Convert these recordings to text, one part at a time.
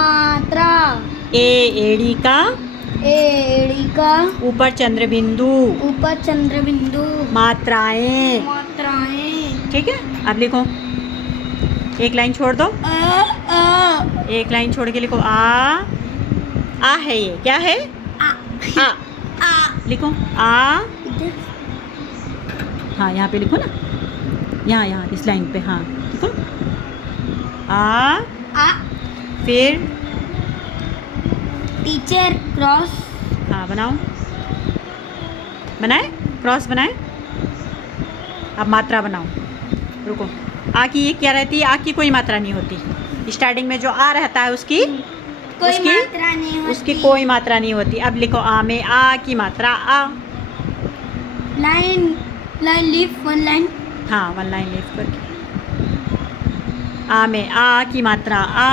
मात्रा। ए एड़ी का। ए एड़ी का। ऊपर चंद्र बिंदु। ऊपर चंद्र बिंदु। मात्राएं। मात्राएं। ठीक है, अब लिखो, एक लाइन छोड़ दो, आ एक लाइन छोड़ के लिखो। आ है, ये क्या है? आ। आ लिखो आ। हाँ यहाँ पे लिखो ना, यहाँ इस लाइन पे, हाँ लिखो आ। फिर टीचर क्रॉस। हाँ बनाओ, बनाए, क्रॉस बनाए। अब मात्रा बनाओ, रुको। आ की ये क्या रहती है? आ की कोई मात्रा नहीं होती। स्टार्टिंग में जो आ रहता है उसकी मात्रा नहीं होती। उसकी कोई मात्रा नहीं होती। अब लिखो आ में आ की मात्रा आ। Line leaf, one line. हाँ, वन लाइन लीफ करके। आ में आ की मात्रा आ।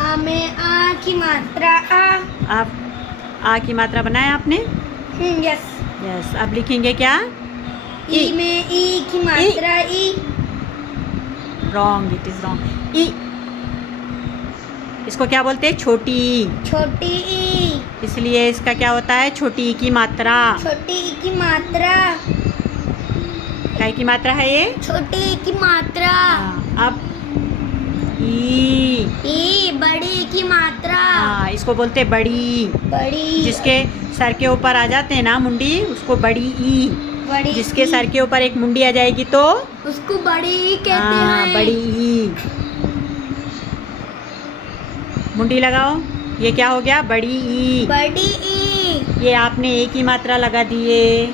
आ में आ की मात्रा आ। अब आ की मात्रा बनाया आपने? यस। यस। अब लिखेंगे क्या? ई में ई की मात्रा ई। Wrong, it is wrong. ई, इसको क्या बोलते हैं? छोटी ई। छोटी ई। इसलिए इसका क्या होता है? छोटी ई की मात्रा। छोटी ई की मात्रा। काय की मात्रा है ये? छोटी ई की मात्रा। अब ई बड़ी की मात्रा। हाँ, इसको बोलते बड़ी। बड़ी। जिसके सर के ऊपर आ जाते हैं ना मुंडी, उसको बड़ी ई। बड़ी। जिसके सर के ऊपर एक मुंडी आ जाएगी तो उसको बड़ी ई कहते हैं। बड़ी ई। मुंडी लगाओ, ये क्या हो गया? बड़ी ई। बड़ी ई। ये आपने ए की मात्रा लगा दिए।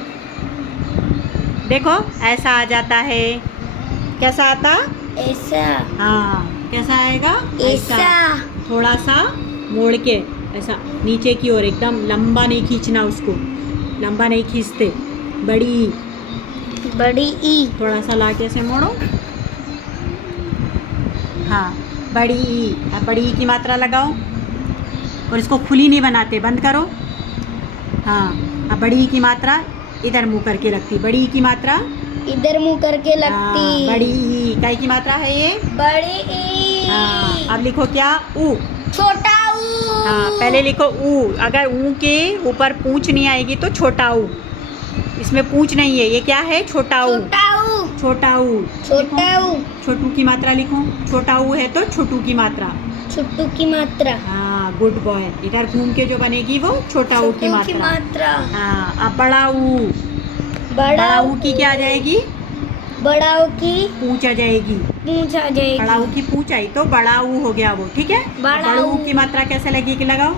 देखो ऐसा आ जाता है। कैसा आता? ऐसा। हाँ, कैसा आएगा? ऐसा। थोड़ा सा मोड़ के, ऐसा नीचे की ओर, एकदम लंबा नहीं खींचना उसको, लंबा नहीं खींचते। बड़ी बड़ी ई। थोड़ा सा लाके से मोड़ो। हाँ, बड़ी ई। अब बड़ी ई की मात्रा लगाओ और इसको खुली नहीं बनाते, बंद करो। हाँ, अब बड़ी ई की मात्रा इधर मुंह करके लगती। बड़ी ई की मात्रा इधर मुंह करके लगती। बड़ी ई। काय की मात्रा है ये? बड़ी ई। हाँ, अब लिखो क्या? ऊ। छोटा ऊ। हाँ, पहले लिखो ऊ। अगर ऊ के ऊपर पूंछ नहीं आएगी तो छोटा ऊ। इसमें पूंछ नहीं है, ये क्या है? छोटा ऊ। छोटा ऊ। छोटा ऊ। छोटा ऊ। छोटू की मात्रा लिखो। छोटा ऊ है तो छोटू की मात्रा। छोटू की मात्रा। हाँ, गुड बॉय। इधर घूम के जो बनेगी वो छोटा ऊ की मात्रा। हाँ, अब बड़ा ऊ। बड़ा ऊ की क्या आ जाएगी? बड़ा ऊ की पूंछ आ जाएगी। पूंछ आ जाएगी। बड़ा ऊ की पूंछ आई तो बड़ा ऊ हो गया वो। ठीक है, बड़ा ऊ की मात्रा कैसे लगेगी? लगाओ।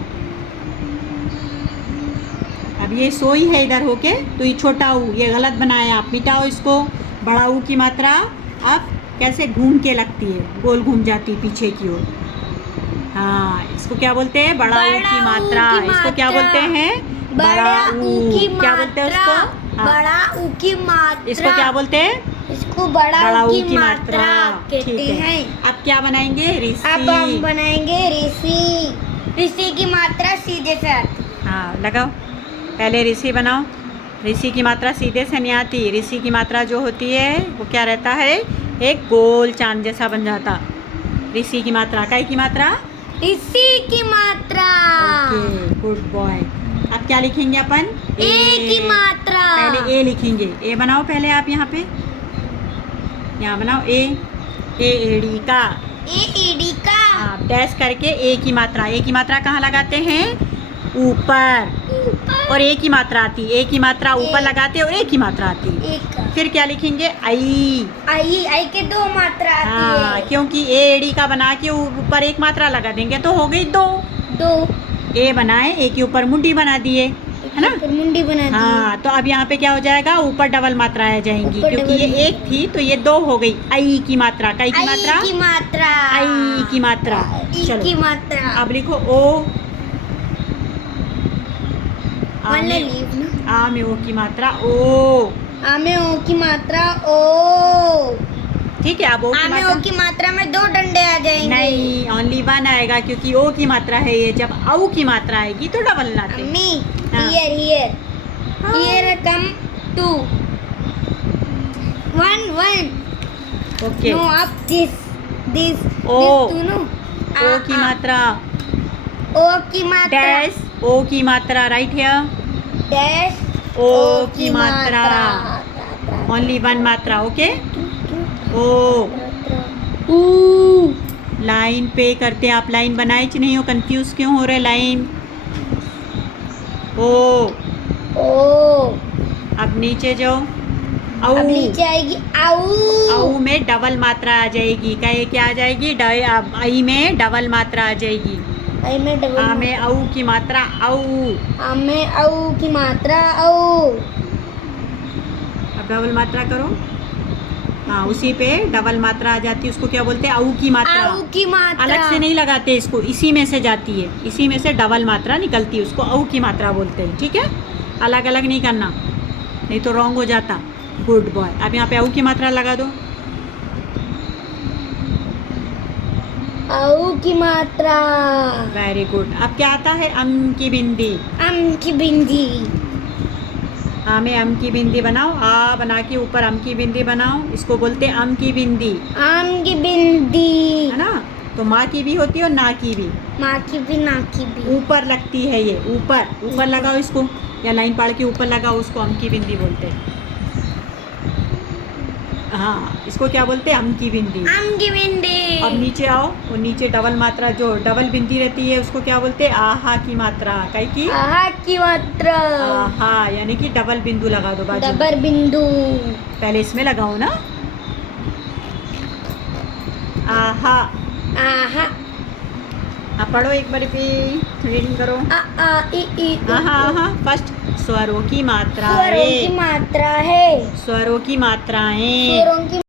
अब ये सोई है इधर होके, तो ये छोटा ऊ, ये गलत बनाया आप, मिटाओ इसको। बड़ा ऊ की मात्रा अब कैसे घूम के लगती है, गोल घूम जाती पीछे की ओर। हाँ, इसको क्या बोलते हैं? बड़ा ऊ की मात्रा। इसको क्या बोलते हैं? बड़ा ऊ की क्या बोलते हैं उसको? बड़ा ऊ की मात्रा। इसको क्या बोलते हैं? इसको बड़ा ऊ की मात्रा कहते हैं। अब क्या बनाएंगे? ऋषि। अब हम बनाएंगे ऋषि। ऋषि की मात्रा सीधे से आती। हाँ, लगाओ, पहले ऋषि बनाओ। ऋषि की मात्रा सीधे से नहीं आती। ऋषि की मात्रा जो होती है वो क्या रहता है? एक गोल चांद जैसा बन जाता। ऋषि की मात्रा। काय की मात्रा? ऋषि की मात्रा। Okay, good boy. अब क्या लिखेंगे अपन? ए की मात्रा। पहले ए लिखेंगे। ए बनाओ पहले आप, यहाँ पे, यहाँ बनाओ ए। ए एड़ी का। ए एड़ी का। आप डैश करके ए की मात्रा। ए की मात्रा कहाँ लगाते हैं? ऊपर। और ए की मात्रा आती। ए की मात्रा ऊपर लगाते और ए की मात्रा आती। फिर क्या लिखेंगे? आई। आई के दो मात्रा आती है। क्योंकि ए एड़ी का बना के ऊपर एक मात्रा लगा देंगे तो हो गई दो। ए बनाए, ए के ऊपर मुंडी बना दिए, है ना? मुंडी बना दी। हाँ, तो अब यहाँ पे क्या हो जाएगा? ऊपर डबल मात्रा आ जाएंगी, क्योंकि ये एक थी तो ये दो हो गई। आई की मात्रा। काय की मात्रा? आई की मात्रा। आई की मात्रा। चलो, की मात्रा। अब लिखो ओ। आ में ओ की मात्रा ओ। आ में ओ की मात्रा ओ। ठीक है, अब ओ में ओ की मात्रा में दो डंडे आ जाएंगे। नहीं, ओनली वन आएगा, क्योंकि ओ की मात्रा है ये। जब औ की मात्रा आएगी तो डबल लाते। Here come to. One. Okay. No, अब दिस ओ। दोनों। ओ की मात्रा। ओ की मात्रा डैश ओ की मात्रा राइट हियर डैश ओ की मात्रा ओनली वन मात्रा ओके ओ ऊ लाइन पे करते हैं आप लाइन बनाए कि नहीं हो कंफ्यूज क्यों हो रहे लाइन ओ ओ अब नीचे जाओ औ अब नीचे आएगी आऊ औ में डबल मात्रा आ जाएगी क्या आ जाएगी आई में डबल मात्रा आ जाएगी आई में डबल आ में औ की मात्रा औ आ में औ की मात्रा औ अब डबल मात्रा करो हाँ उसी पे डबल मात्रा आ जाती है उसको क्या बोलते हैं औ की मात्रा आऊ की मात्रा अलग से नहीं लगाते इसको इसी में से जाती है इसी में से डबल मात्रा निकलती है उसको औ की मात्रा बोलते हैं ठीक है अलग अलग नहीं करना नहीं तो रॉन्ग हो जाता गुड बॉय अब यहाँ पे औ की मात्रा लगा दो औ की मात्रा वेरी गुड अब क्या आता है अम की बिंदी अम की बिंदी आ में अम की बिंदी बनाओ आ बना के ऊपर अम की बिंदी बनाओ इसको बोलते हैं अम की बिंदी आम की बिंदी है ना तो माँ की भी होती है और ना की भी माँ की भी ना की भी ऊपर लगती है ये ऊपर ऊपर लगाओ इसको या लाइन पाड़ के ऊपर लगाओ उसको अम की बिंदी बोलते हैं हाँ इसको क्या बोलते हैं अम की बिंदी आम की बिंदी अब नीचे आओ और नीचे डबल मात्रा जो डबल बिंदी रहती है उसको क्या बोलते हैं आहा की मात्रा कई की आहा की मात्रा आहा यानी कि डबल बिंदु लगा दो बाजू में। डबर बिंदु पहले इसमें लगाओ ना आहा आहा अब पढ़ो एक बार भी रीडिंग करो आ ई ई आहा आहा फर्स्ट स्वरों की मात्रा स्वरों की मात्रा है स्वरों की मात्राएं स्वरों की